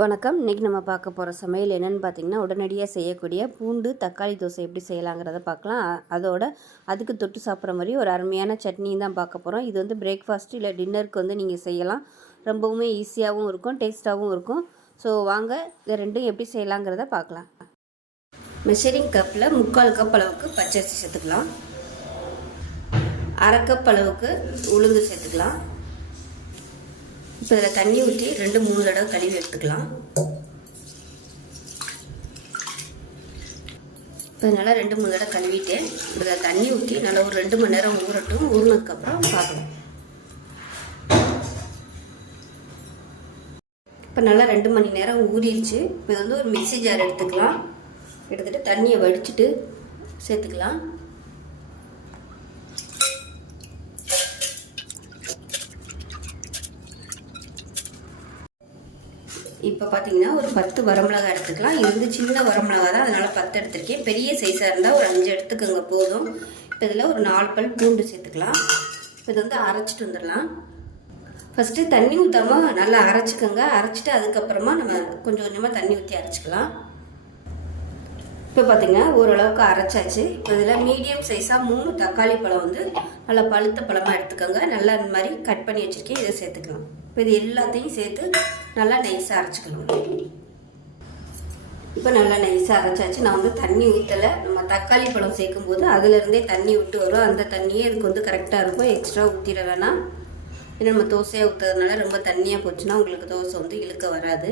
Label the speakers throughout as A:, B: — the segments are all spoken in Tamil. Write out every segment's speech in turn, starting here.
A: வணக்கம். இன்றைக்கி நம்ம பார்க்க போகிற சமையல் என்னென்னு பார்த்தீங்கன்னா உடனடியாக செய்யக்கூடிய பூண்டு தக்காளி தோசை எப்படி செய்யலாங்கிறத பார்க்கலாம். அதோட அதுக்கு தொட்டு சாப்பிட்ற மாதிரி ஒரு அருமையான சட்னியும் தான் பார்க்க போகிறோம் இது வந்து பிரேக்ஃபாஸ்ட் இல்லை டின்னருக்கு வந்து நீங்கள் செய்யலாம். ரொம்பவுமே ஈஸியாகவும் இருக்கும் டேஸ்ட்டாகவும் இருக்கும். ஸோ வாங்க இதை ரெண்டும் எப்படி செய்யலாங்கிறத பார்க்கலாம். மெஷரிங் கப்பில் முக்கால் கப் அளவுக்கு பச்சரிசி சேர்த்துக்கலாம். அரை கப் அளவுக்கு உளுந்து சேர்த்துக்கலாம். இப்போ இதில் தண்ணி ஊற்றி ரெண்டு மூணு தடவை கழுவி எடுத்துக்கலாம். இப்போ நல்லா ரெண்டு மூணு தடவை கழுவிட்டு இதில் தண்ணி ஊற்றி நல்லா ஒரு ரெண்டு மணி நேரம் ஊறட்டும். ஊறினதுக்கப்புறம் பார்க்கலாம். இப்போ நல்லா ரெண்டு மணி நேரம் ஊறிடுச்சு. இப்போ வந்து ஒரு மிக்ஸி ஜார் எடுத்துக்கலாம். எடுத்துகிட்டு தண்ணியை வடிச்சிட்டு சேர்த்துக்கலாம். இப்போ பார்த்தீங்கன்னா ஒரு பத்து வரமிளகா எடுத்துக்கலாம். இது வந்து சின்ன வரமிளகா தான். அதனால் பத்து எடுத்திருக்கேன். பெரிய சைஸாக இருந்தால் ஒரு அஞ்சு எடுத்துக்கோங்க போதும். இப்போ இதில் ஒரு நாலு பல் பூண்டு சேர்த்துக்கலாம். இப்போ இது வந்து அரைச்சிட்டு வந்துடலாம். ஃபஸ்ட்டு தண்ணி ஊற்றாம நல்லா அரைச்சிக்கோங்க. அரைச்சிட்டு அதுக்கப்புறமா நம்ம கொஞ்சம் கொஞ்சமாக தண்ணி ஊற்றி அரைச்சிக்கலாம். இப்போ பார்த்தீங்கன்னா ஓரளவுக்கு அரைச்சாச்சு. இப்போ இதில் மீடியம் சைஸாக மூணு தக்காளி பழம் வந்து நல்லா பழுத்த பழமாக எடுத்துக்கோங்க. நல்லா இந்த மாதிரி கட் பண்ணி வச்சுருக்கேன். இதை சேர்த்துக்கலாம். இப்போ இது எல்லாத்தையும் சேர்த்து நல்லா நைஸாக அரைச்சிக்கலாம். இப்போ நல்லா நைஸாக அரைச்சாச்சு. நான் வந்து தண்ணி ஊற்றலை நம்ம தக்காளி பழம் சேர்க்கும் போது அதுலேருந்தே தண்ணி விட்டு வரும். அந்த தண்ணியே இதுக்கு வந்து கரெக்டாக இருக்கும். எக்ஸ்ட்ரா ஊற்றிட வேணாம். ஏன்னா நம்ம தோசையாக ஊற்றுறதுனால ரொம்ப தண்ணியாக போச்சுன்னா உங்களுக்கு தோசை வந்து இழுக்க வராது.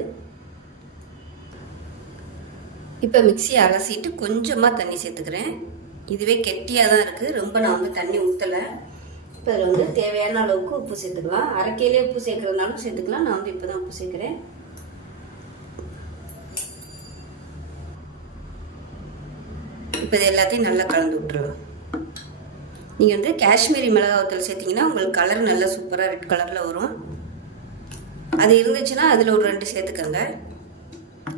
A: இப்போ மிக்சியை அலசிட்டு கொஞ்சமாக தண்ணி சேர்த்துக்கிறேன். இதுவே கெட்டியாக தான் இருக்குது ரொம்ப நான் வந்து தண்ணி ஊற்றலை இப்போ அதில் வந்து தேவையான அளவுக்கு உப்பு சேர்த்துக்கலாம். அரைக்கையிலே உப்பு சேர்க்குறதுனாலும் சேர்த்துக்கலாம். நான் வந்து இப்போ தான் உப்பு சேர்க்குறேன். இப்போ இது எல்லாத்தையும் நல்லா கலந்து விட்டுருவோம் நீங்கள் வந்து காஷ்மீரி மிளகாத்தூள் சேர்த்திங்கன்னா உங்களுக்கு கலர் நல்லா சூப்பராக ரெட் கலரில் வரும். அது இருந்துச்சுன்னா அதில் ஒரு ரெண்டு சேர்த்துக்கோங்க.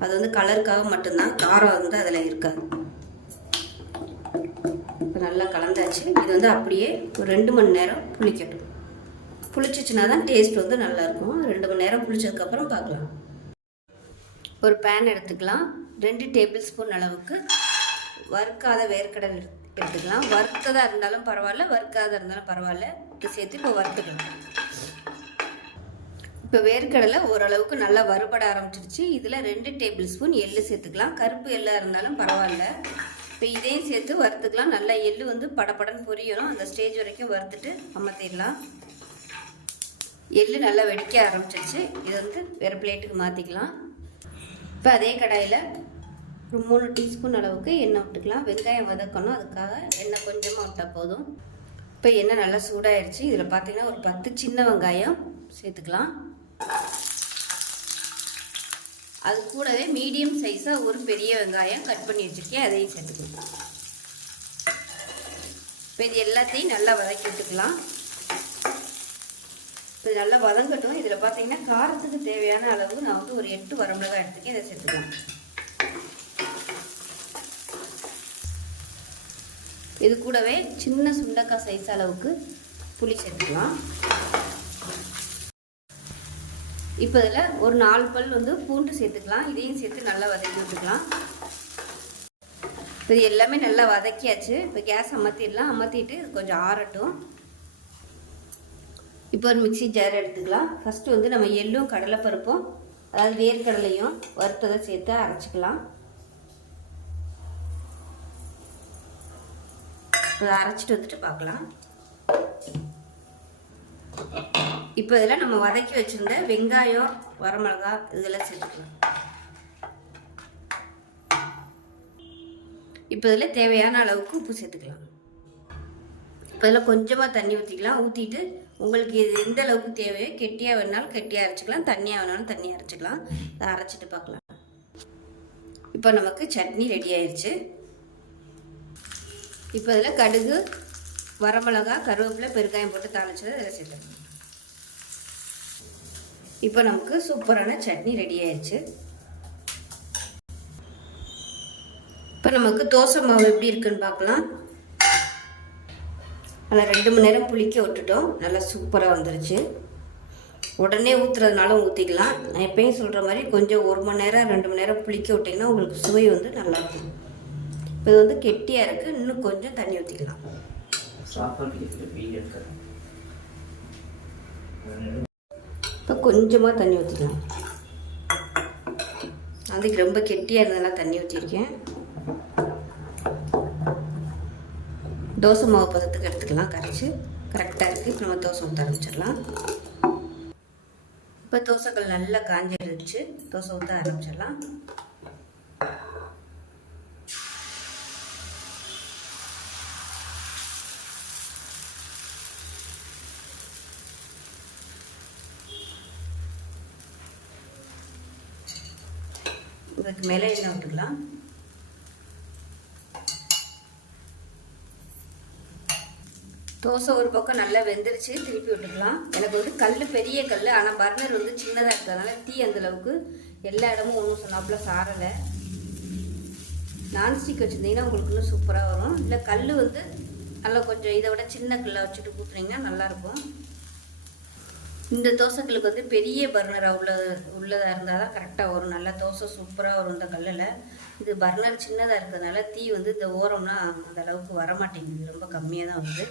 A: அது வந்து கலருக்காக மட்டும்தான் காரம் வந்து அதில் இருக்காது. இப்போ நல்லா கலந்தாச்சு. இது வந்து அப்படியே ஒரு ரெண்டு மணி நேரம் புளிக்கட்டும். புளிச்சிச்சுனா தான் டேஸ்ட் வந்து நல்லாயிருக்கும். ரெண்டு மணி நேரம் புளிச்சதுக்கப்புறம் பார்க்கலாம். ஒரு பேன் எடுத்துக்கலாம். ரெண்டு டேபிள் ஸ்பூன் அளவுக்கு வறுக்காத வேர்க்கடலை எடுத்துக்கலாம். வறுத்ததாக இருந்தாலும் பரவாயில்ல வறுக்காத இருந்தாலும் பரவாயில்ல. இது சேர்த்து இப்போ வறுத்துக்கலாம். இப்போ வேர்க்கடலை ஓரளவுக்கு நல்லா வறுபட ஆரம்பிச்சிருச்சு. இதில் ரெண்டு டேபிள் ஸ்பூன் எள்ளு சேர்த்துக்கலாம். கருப்பு எள்ளாக இருந்தாலும் பரவாயில்ல. இப்போ இதையும் சேர்த்து வறுத்துக்கலாம். நல்லா எள்ளு வந்து படப்படன்னு பொரியணும். அந்த ஸ்டேஜ் வரைக்கும் வறுத்துட்டு அமர்த்திடலாம். எள்ளு நல்லா வெடிக்க ஆரம்பிச்சிருச்சு. இதை வந்து வேறு பிளேட்டுக்கு மாற்றிக்கலாம் இப்போ அதே கடாயில் ஒரு மூணு டீஸ்பூன் அளவுக்கு எண்ணெய் விட்டுக்கலாம். வெங்காயம் வதக்கணும். அதுக்காக எண்ணெய் கொஞ்சமாக விட்டால் போதும். இப்போ எண்ணெய் நல்லா சூடாயிருச்சு. இதில் பார்த்தீங்கன்னா ஒரு பத்து சின்ன வெங்காயம் சேர்த்துக்கலாம். அது கூடவே மீடியம் சைஸாக ஒரு பெரிய வெங்காயம் கட் பண்ணி வச்சுருக்கேன் அதையும் சேர்த்துக்கலாம். இப்போ இது எல்லாத்தையும் நல்லா வதக்கி விட்டுக்கலாம் இப்போ இது நல்லா வதங்கட்டும். இதில் பார்த்தீங்கன்னா காரத்துக்கு தேவையான அளவு நான் வந்து ஒரு எட்டு வரமிளகாய் எடுத்துக்கேன். இதை சேர்த்துக்கலாம். இது கூடவே சின்ன சுண்டக்காய் சைஸ் அளவுக்கு புளி சேர்த்துக்கலாம். இப்போ இதில் ஒரு நாலு பல் வந்து பூண்டு சேர்த்துக்கலாம் இதையும் சேர்த்து நல்லா வதக்கி விட்டுக்கலாம். இப்போ இது எல்லாமே நல்லா வதக்கியாச்சு. இப்போ கேஸ் அமர்த்திடலாம். அமர்த்திட்டு இது கொஞ்சம் ஆறட்டும். இப்போ ஒரு மிக்ஸி ஜார் எடுத்துக்கலாம். ஃபஸ்ட்டு வந்து நம்ம எள்ளும் கடலைப்பருப்பும் அதாவது வேர்க்கடலையும் வறுத்ததை சேர்த்து அரைச்சிக்கலாம். இப்போ அரைச்சிட்டு வந்துட்டு பார்க்கலாம். இப்போ இதில் நம்ம வதக்கி வச்சுருந்த வெங்காயம் வரமிளகா இதெல்லாம் சேர்த்துக்கலாம். இப்போ இதில் தேவையான அளவுக்கு உப்பு சேர்த்துக்கலாம். இப்போ இதில் கொஞ்சமாக தண்ணி ஊற்றிக்கலாம் ஊற்றிட்டு உங்களுக்கு இது எந்த அளவுக்கு தேவையோ கெட்டியாக வேணாலும் கெட்டியாக அரைச்சிக்கலாம். தண்ணியாக வேணாலும் தண்ணியாக அரைச்சிக்கலாம். இதை அரைச்சிட்டு பார்க்கலாம். இப்போ நமக்கு சட்னி ரெடி ஆயிடுச்சு இப்போ இதில் கடுகு வரமிளகா கருவேப்பிலை பெருக்காயம் போட்டு தாளிச்சதை இதில் சேர்த்துக்கலாம். இப்போ நமக்கு சூப்பரான சட்னி ரெடி ஆயிடுச்சு. இப்போ நமக்கு தோசை மாவு எப்படி இருக்குன்னு பார்க்கலாம். நல்லா ரெண்டு மணி நேரம் புளிக்க விட்டுட்டோம். நல்லா சூப்பராக வந்துருச்சு. உடனே ஊற்றுறதுனாலும் ஊற்றிக்கலாம் நான் எப்பயும் சொல்கிற மாதிரி கொஞ்சம் ஒரு மணி நேரம் ரெண்டு மணி நேரம் புளிக்க விட்டிங்கன்னா உங்களுக்கு சுவை வந்து நல்லாயிருக்கும் இப்போ இது வந்து கெட்டியாக இருக்குது இன்னும் கொஞ்சம் தண்ணி ஊற்றிக்கலாம்
B: சாப்பாடு எடுக்கிறேன்
A: இப்போ கொஞ்சமாக தண்ணி ஊற்றிக்கலாம் அதுக்கு ரொம்ப கெட்டியாக இருந்ததெல்லாம் தண்ணி ஊற்றிருக்கேன் தோசை மாவு பதத்துக்கு எடுத்துக்கலாம். கரைச்சி. கரெக்டாக இருக்குது இப்போ நம்ம தோசை ஊற்ற ஆரம்பிச்சிடலாம். இப்போ தோசைகள் நல்லா காஞ்சிடுச்சு தோசை ஊற்ற ஆரம்பிச்சிடலாம். இதுக்கு மேலே எண்ணெய் விட்டுக்கலாம் தோசை ஒரு பக்கம் நல்லா வெந்துருச்சு திருப்பி விட்டுக்கலாம் எனக்கு வந்து கல் பெரிய கல் ஆனால் பர்னர் வந்து சின்னதாக இருக்கிறதுனால தீ அந்த அளவுக்கு எல்லா இடமும் ஒன்றும் சொன்னாப்புல சாரலை. நான்ஸ்டிக் வச்சுருந்தீங்கன்னா உங்களுக்கு இன்னும் சூப்பராக வரும். இல்லை கல் வந்து நல்லா கொஞ்சம் இதை விட சின்ன கல்லை வச்சுட்டு ஊற்றுனீங்கன்னா நல்லாயிருக்கும் இந்த தோசைகளுக்கு வந்து பெரிய பர்னராக உள்ள உள்ளதாக இருந்தால் தான் கரெக்டாக வரும். நல்லா தோசை சூப்பராக வரும் இந்த கல்லில். இது பர்னர் சின்னதாக இருக்கிறதுனால தீ வந்து இந்த ஓரம்னா அந்த அளவுக்கு வர மாட்டேங்குது ரொம்ப கம்மியாக தான் வருது.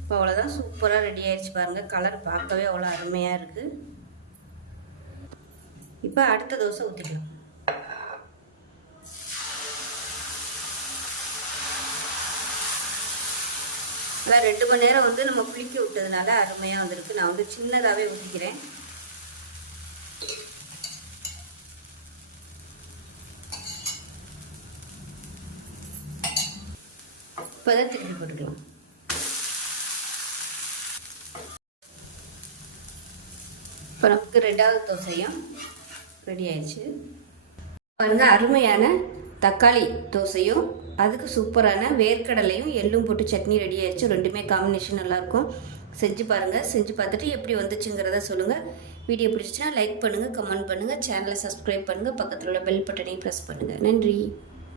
A: இப்போ அவ்வளோதான் சூப்பராக ரெடி ஆயிடுச்சு பாருங்கள் கலர் பார்க்கவே அவ்வளோ அருமையாக இருக்குது இப்போ அடுத்த தோசை ஊற்றிக்கலாம் அதான் ரெண்டு மணி நேரம் வந்து நம்ம புளிக்க விட்டதுனால அருமையாக வந்திருக்கு. நான் வந்து சின்னதாகவே ஊற்றிக்கிறேன் இப்போ தான் திருப்பி போட்டுக்கலாம். இப்போ நமக்கு ரெண்டாவது தோசையும் ரெடி ஆயிடுச்சு. பாருங்க அருமையான தக்காளி தோசையும் அதுக்கு சூப்பரான வேர்க்கடலையும் எள்ளும் போட்டு சட்னி ரெடி ஆயிடுச்சு. ரெண்டுமே காம்பினேஷன் நல்லாயிருக்கும் செஞ்சு பாருங்கள் செஞ்சு பார்த்துட்டு எப்படி வந்துச்சுங்கிறத சொல்லுங்கள் வீடியோ பிடிச்சிச்சா லைக் பண்ணுங்கள் கமெண்ட் பண்ணுங்கள் சேனலை சப்ஸ்கிரைப் பண்ணுங்கள் பக்கத்தில் உள்ள பெல் பட்டனையும் ப்ரெஸ் பண்ணுங்கள் நன்றி.